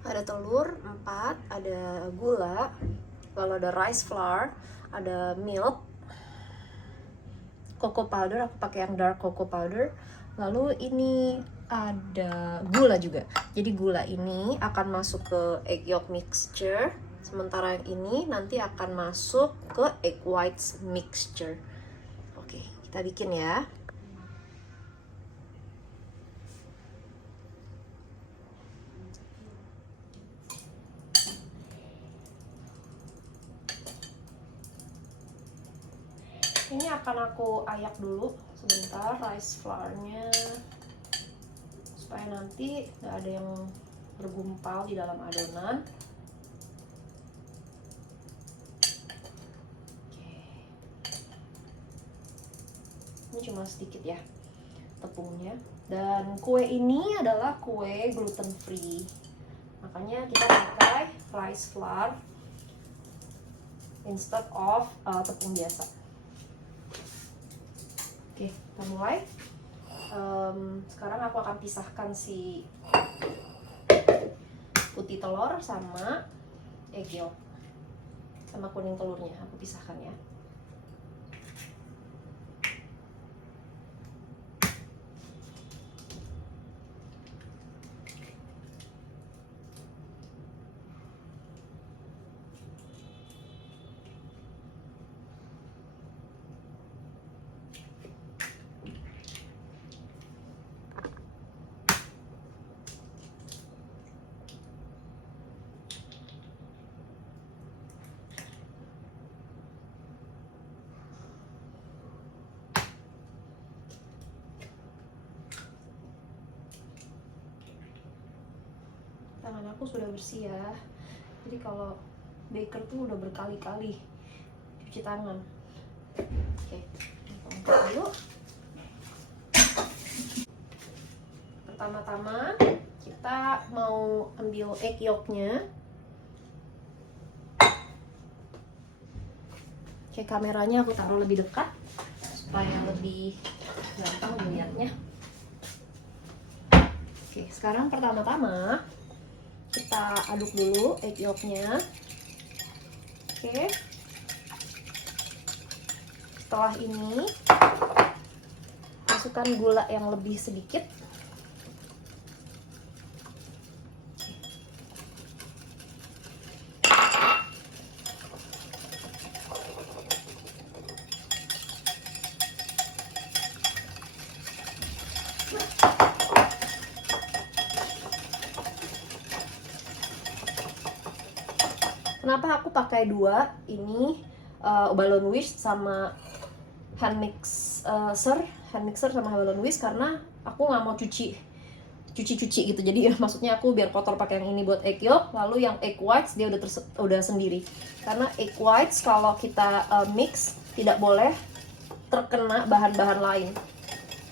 Ada telur 4, ada gula, lalu ada rice flour, ada milk, cocoa powder, aku pakai yang dark cocoa powder. Lalu ini ada gula juga. Jadi gula ini akan masuk ke egg yolk mixture, sementara yang ini nanti akan masuk ke egg whites mixture. Oke, kita bikin ya. Ini akan aku ayak dulu sebentar rice flour-nya, supaya nanti nggak ada yang bergumpal di dalam adonan. Oke. Ini cuma sedikit ya tepungnya. Dan kue ini adalah kue gluten free, makanya kita pakai rice flour instead of tepung biasa. Oke, kita mulai. Sekarang aku akan pisahkan si putih telur sama egg yolk sama kuning telurnya, aku pisahkan ya. Tangan aku sudah bersih ya, jadi kalau baker tuh udah berkali-kali cuci tangan. Oke, kita angkat dulu. Pertama-tama kita mau ambil egg yolknya. Oke, kameranya aku taruh lebih dekat supaya lebih gampang dilihatnya. Oke, sekarang pertama-tama kita aduk dulu egg yolknya. Oke, setelah ini masukkan gula yang lebih sedikit. Kenapa aku pakai dua ini, balloon whisk sama hand mixer sama balloon whisk, karena aku nggak mau cuci gitu. Jadi maksudnya aku biar kotor pakai yang ini buat egg yolk, lalu yang egg whites dia udah sendiri. Karena egg whites kalau kita mix tidak boleh terkena bahan-bahan lain.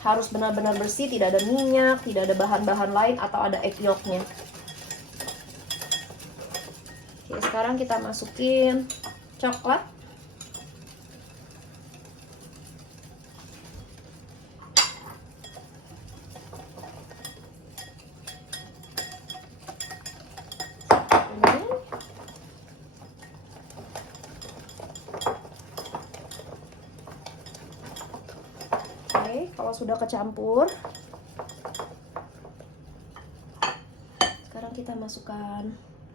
Harus benar-benar bersih, tidak ada minyak, tidak ada bahan-bahan lain atau ada egg yolknya. Oke, sekarang kita masukin coklat. Oke, kalau sudah kecampur, sekarang kita masukkan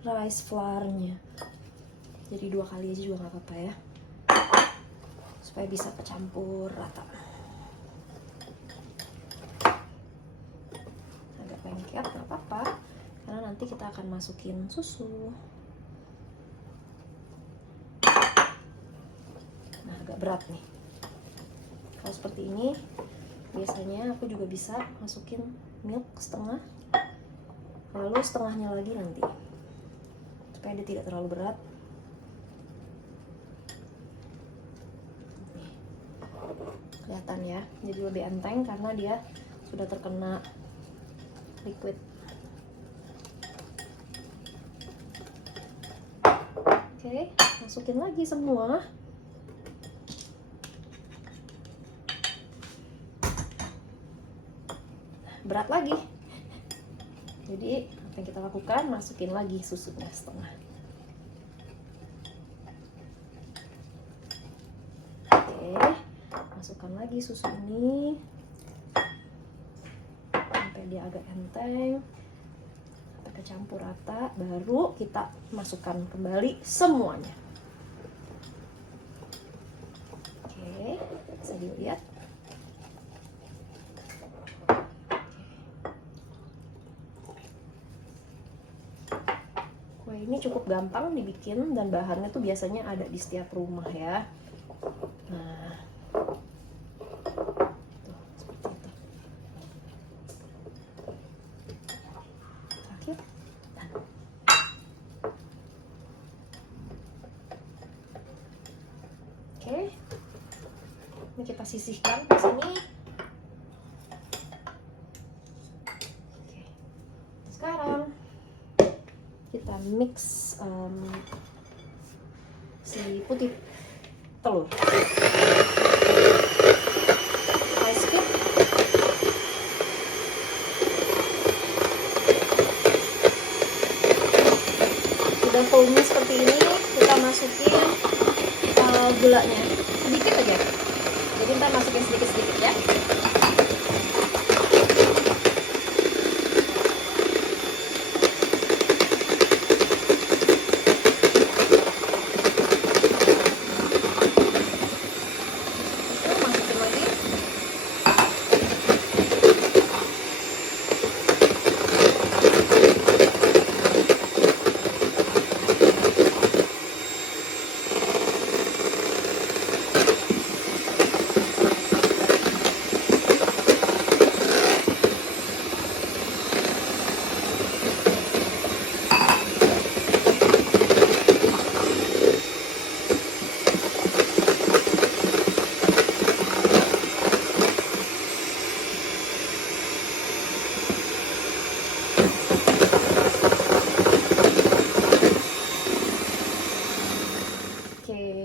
rice flour-nya. Jadi 2 kali aja juga nggak apa-apa ya, supaya bisa kecampur rata. Agak lengket nggak apa-apa, karena nanti kita akan masukin susu. Nah, agak berat nih. Kalau seperti ini, biasanya aku juga bisa masukin milk setengah, lalu setengahnya lagi nanti, supaya dia tidak terlalu berat. Nih, kelihatan ya, jadi lebih enteng karena dia sudah terkena liquid. Oke, masukin lagi semua. Berat lagi, jadi Apa yang kita lakukan, masukin lagi susunya setengah. Oke, masukkan lagi susu ini sampai dia agak enteng, sampai kecampur rata. Baru kita masukkan kembali semuanya. Oke, bisa dilihat. Kue ini cukup gampang dibikin dan bahannya tuh biasanya ada di setiap rumah ya. Nah, tuh, seperti itu. Terakhir, dan oke, ini kita sisihkan di sini. Oke, sekarang kita mix si putih telur. Ice cube. Sudah foamy seperti ini, kita masukin gulanya sedikit aja. Jadi kita masukin sedikit-sedikit ya.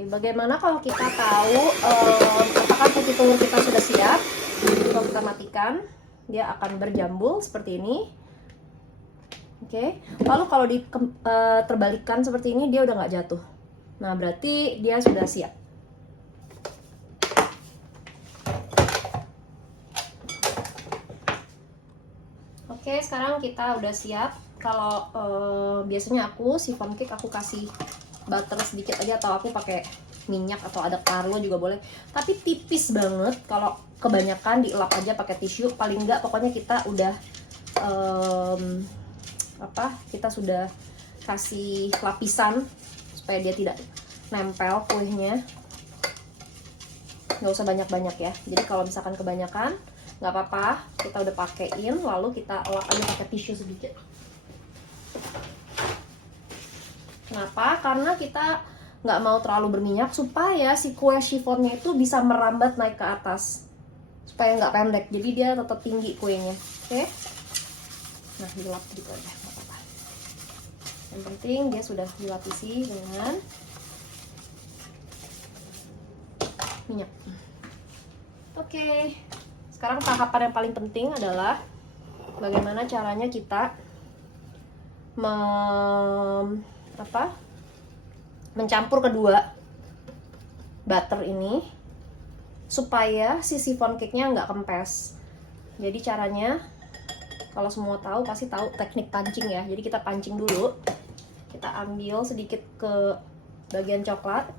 Bagaimana kalau kita tahu apakah putih telur kita sudah siap? Kalau kita matikan, dia akan berjambul seperti ini. Oke. Lalu kalau terbalikkan seperti ini, dia udah nggak jatuh. Nah, berarti dia sudah siap. Oke, sekarang kita udah siap. Kalau biasanya aku chiffon cake aku kasih butter sedikit aja, atau aku pakai minyak atau ada Carlo juga boleh, tapi tipis banget. Kalau kebanyakan dielap aja pakai tisu, paling enggak pokoknya kita udah kita sudah kasih lapisan supaya dia tidak nempel kuenya. Nggak usah banyak-banyak ya. Jadi kalau misalkan kebanyakan nggak apa-apa, kita udah pakein, lalu kita elap aja pakai tisu sedikit. Kenapa? Karena kita nggak mau terlalu berminyak supaya si kue chiffonnya itu bisa merambat naik ke atas, supaya nggak pendek, jadi dia tetap tinggi kuenya. Oke, nah dilap gitu aja, nggak apa-apa. Yang penting dia sudah dilapisi dengan minyak. Oke, sekarang tahapan yang paling penting adalah bagaimana caranya kita mencampur kedua butter ini supaya si chiffon cake-nya nggak kempes. Jadi caranya, kalau semua tahu pasti tahu teknik pancing ya. Jadi kita pancing dulu, kita ambil sedikit ke bagian coklat.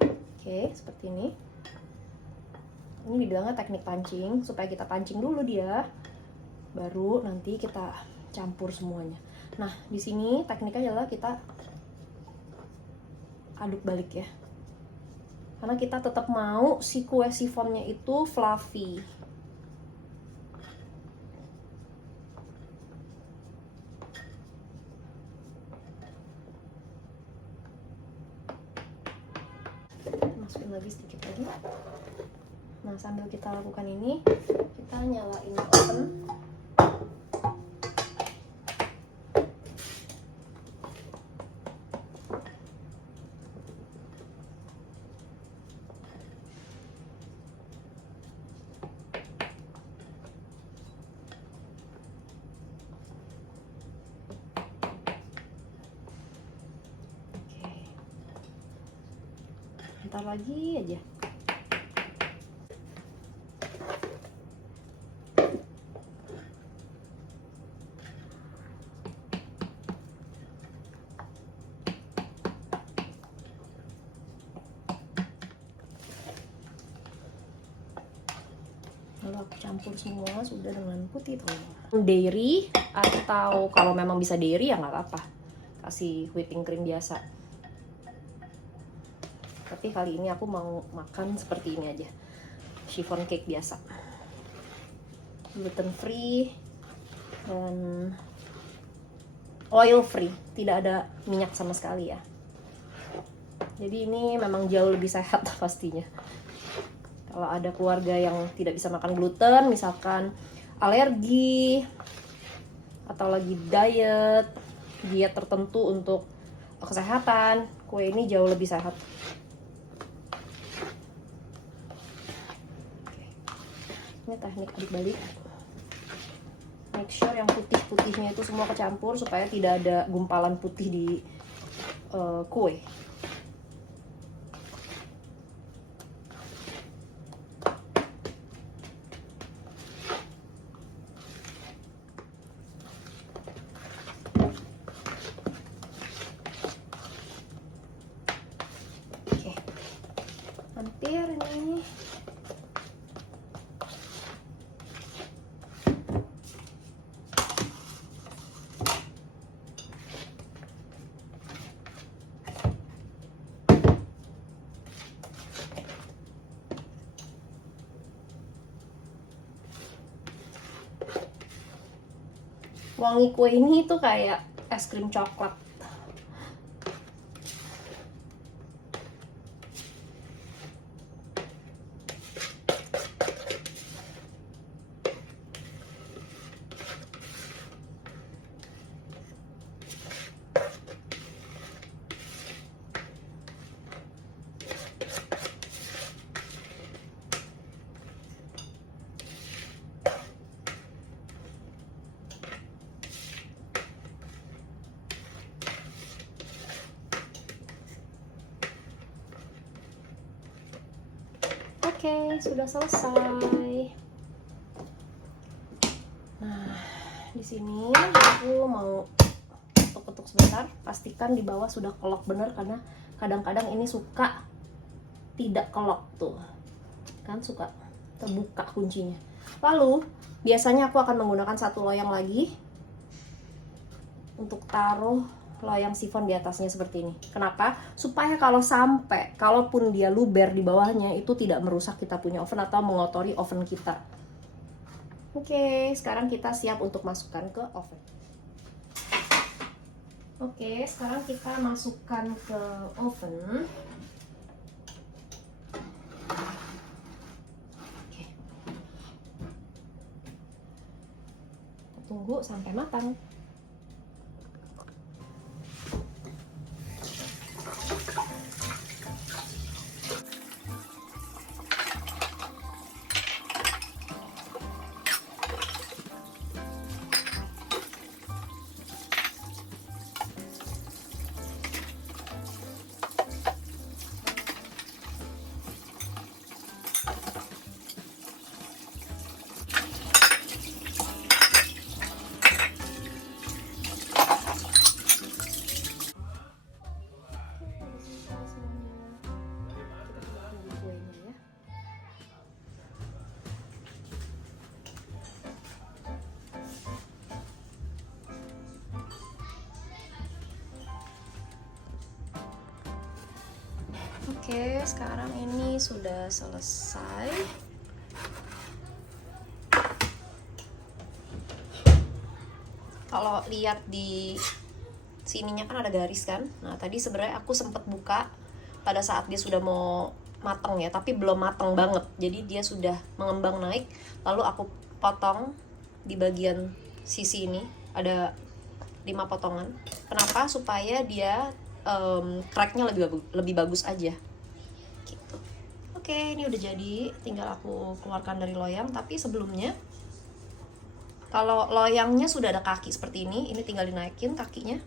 Oke, seperti ini. Ini dibilangnya teknik pancing, supaya kita pancing dulu dia, baru nanti kita campur semuanya. Nah, di sini tekniknya adalah kita aduk balik ya, karena kita tetap mau si kue chiffonnya itu fluffy. Masukin lagi sedikit lagi. Nah, sambil kita lakukan ini, kita nyalain oven. Bentar lagi aja. Lalu aku campur semua sudah dengan putih telur. Dairy atau kalau memang bisa dairy ya nggak apa-apa, kasih whipping cream biasa. Tapi kali ini aku mau makan seperti ini aja, chiffon cake biasa, gluten free dan oil free, tidak ada minyak sama sekali ya. Jadi ini memang jauh lebih sehat pastinya. Kalau ada keluarga yang tidak bisa makan gluten, misalkan alergi atau lagi diet tertentu untuk kesehatan, kue ini jauh lebih sehat. Ini teknik balik-balik. Make sure yang putih-putihnya itu semua kecampur supaya tidak ada gumpalan putih di kue. Oke, hampir ini. Wangi kue ini tuh kayak es krim coklat. Oke, sudah selesai. Nah, di sini aku mau ketuk-ketuk sebentar, pastikan di bawah sudah kelok bener karena kadang-kadang ini suka tidak kelok tuh. Kan suka terbuka kuncinya. Lalu, biasanya aku akan menggunakan satu loyang lagi untuk taruh loyang sifon di atasnya seperti ini. Kenapa? Supaya kalau sampai, kalaupun dia luber di bawahnya, itu tidak merusak kita punya oven atau mengotori oven kita. Oke, sekarang kita siap untuk masukkan ke oven. Oke, sekarang kita masukkan ke oven. Oke. Kita tunggu sampai matang. Oke, sekarang ini sudah selesai. Kalau lihat di sininya kan ada garis kan. Nah, tadi sebenarnya aku sempat buka pada saat dia sudah mau matang ya, tapi belum matang banget. Jadi dia sudah mengembang naik. Lalu aku potong di bagian sisi ini, ada 5 potongan. Kenapa? Supaya dia cracknya lebih bagus aja. Gitu. Oke, ini udah jadi, tinggal aku keluarkan dari loyang. Tapi sebelumnya, kalau loyangnya sudah ada kaki seperti ini tinggal dinaikin kakinya.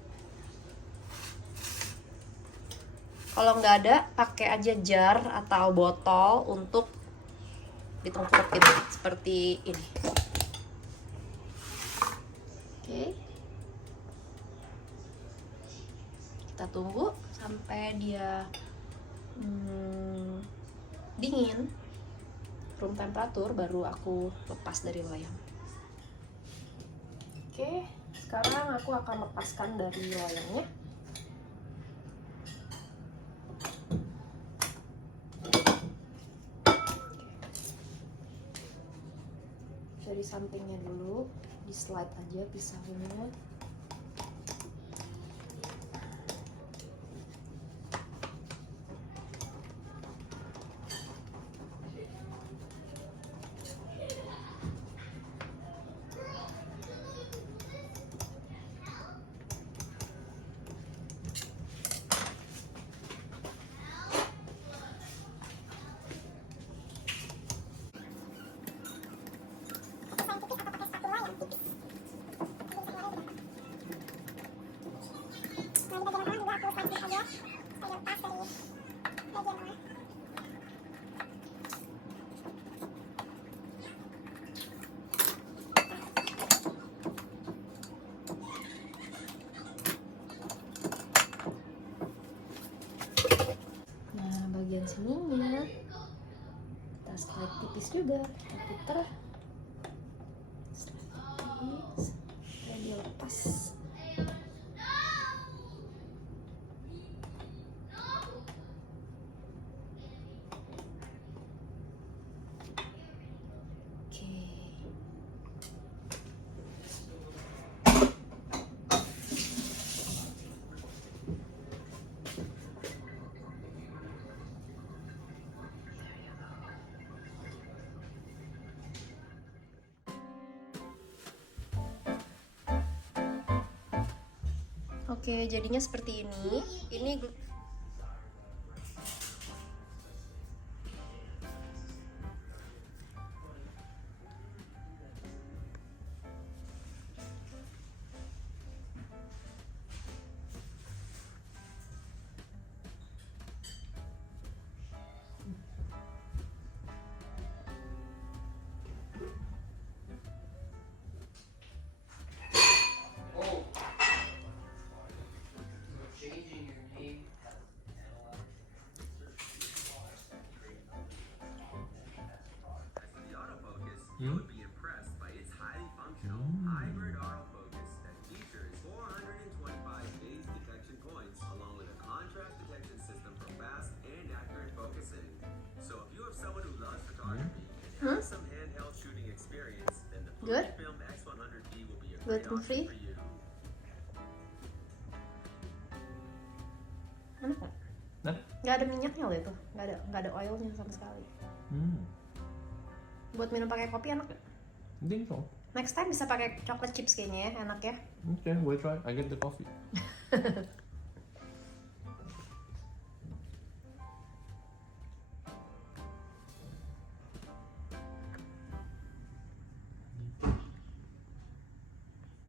Kalau nggak ada, pakai aja jar atau botol untuk ditumpuk gitu, seperti ini. Oke. Kita tunggu sampai dia dingin, room temperatur, baru aku lepas dari loyang. Oke, sekarang aku akan lepaskan dari loyangnya. Dari sampingnya dulu, di slide aja pisaunya. Nah, bagian sininya kita slide tipis juga, kita puter, slide tipis, dan dia lepas. Oke, jadinya seperti ini. Ini You would be impressed by its highly functional hybrid autofocus that features 425 phase detection points along with a contrast detection system for fast and accurate focusing. So if you have someone who loves photography and has some handheld shooting experience, then the Good. Fujifilm X100V will be a Good great and option free. for you. enak nggak? Nah. Nggak ada minyaknya loh itu, nggak ada oilnya sama sekali. Buat minum pakai kopi enak gak? I think so. Next time bisa pakai chocolate chips kayaknya ya, enak ya. Okay, we'll try. I get the coffee.